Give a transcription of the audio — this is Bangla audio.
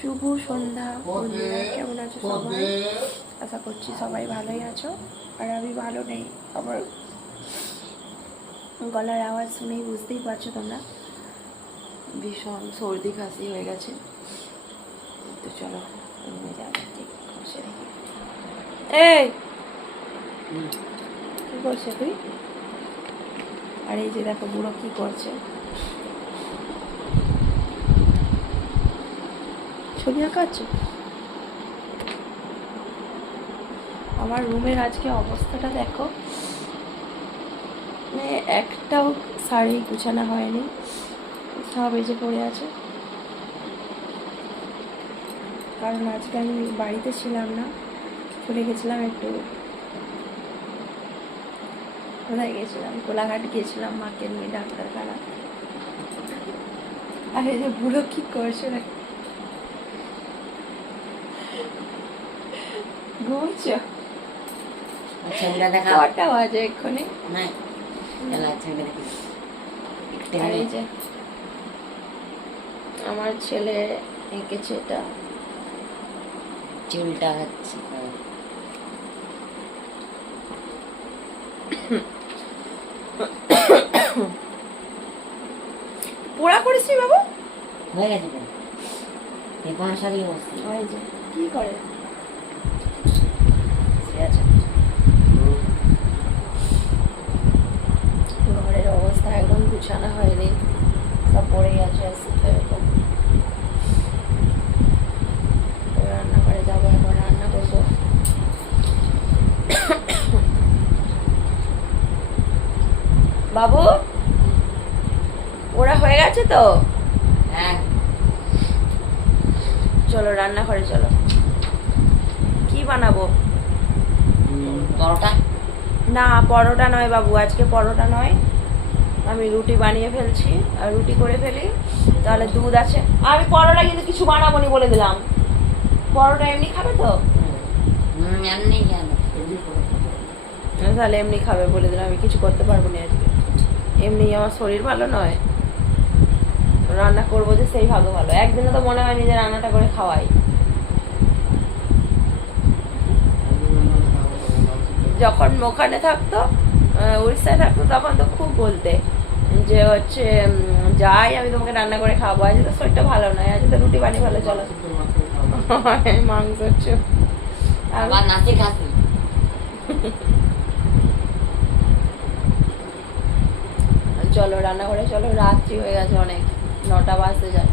শুভ সন্ধ্যা বন্ধুরা, কেমন আছো সবাই? আশা করছি সবাই ভালোই আছো। আর আমি ভালো নেই, আমার গলার আওয়াজ শুনেই বুঝতেই পারছো তোমরা, ভীষণ সর্দি কাশি হয়ে গেছে। তো চলো রুমে যাবো, ঠিক বসে রেখে। এই কি করছে তুই? আর এই যে দেখো বুড়ো কি করছে, ছবি আঁকাচ্ছে। আমার রুমের আজকে অবস্থাটা দেখো, মানে একটাও শাড়ি গুছানো হয়নি, সব এই যে পড়ে আছে। কারণ আজকে আমি বাড়িতে ছিলাম না, চলে গেছিলাম একটু, কোথায় গেছিলাম, কোলাঘাট গিয়েছিলাম মাকে নিয়ে ডাক্তারখানা। আর এই যে বুড়ো কি করছে না, ঘুমছো? কটা বাজে এক্ষুনি? আর এই যে আমার ছেলে এঁকেছে এটা, চুলটা হচ্ছে পোড়া করেছি বাবু, হয়ে গেছে। পেপার শাড়ি অবস্থা ওই যে কি করে আছে। ঘরের অবস্থা একদম গুছানো হয়নি, সব পড়ে গেছে এরকম। তো রান্নাঘরে যাবো, এখন রান্না করবো। বাবু ওরা হয়ে গেছে তো? হ্যাঁ, চলো রান্নাঘরে চলো। কি বানাবো? পরোটা? না পরোটা নয় বাবু, আজকে পরোটা নয়, আমি রুটি বানিয়ে ফেলছি। আর রুটি করে ফেলি, তাহলে দুধ আছে। আমি পরোটা কিন্তু কিছু বানাবো নি বলে দিলাম। পরোটা এমনি খাবে তো? এমনি কেন, তাহলে এমনি খাবে বলে দিলাম, আমি কিছু করতে পারবো না আজকে। এমনি আমার শরীর ভালো নয়, রান্না করবো যে সেই ভালো ভালো। একদিনে তো মনে হয় নিজে রান্নাটা করে খাওয়াই। যখন ওখানে থাকতো, উড়িষ্যায় থাকতো, তখন তো খুব বলতে যে হচ্ছে যাই আমি তোমাকে রান্না করে খাওয়াবো। আজ তো শরীরটা ভালো নয়, আজ তো রুটি বানিয়ে ভালো, চলো মাংস হচ্ছে আবার নাচি খাসি। চলো রান্নাঘরে চলো, রাত্রি হয়ে গেছে অনেক, 9টা বাজতে যায়।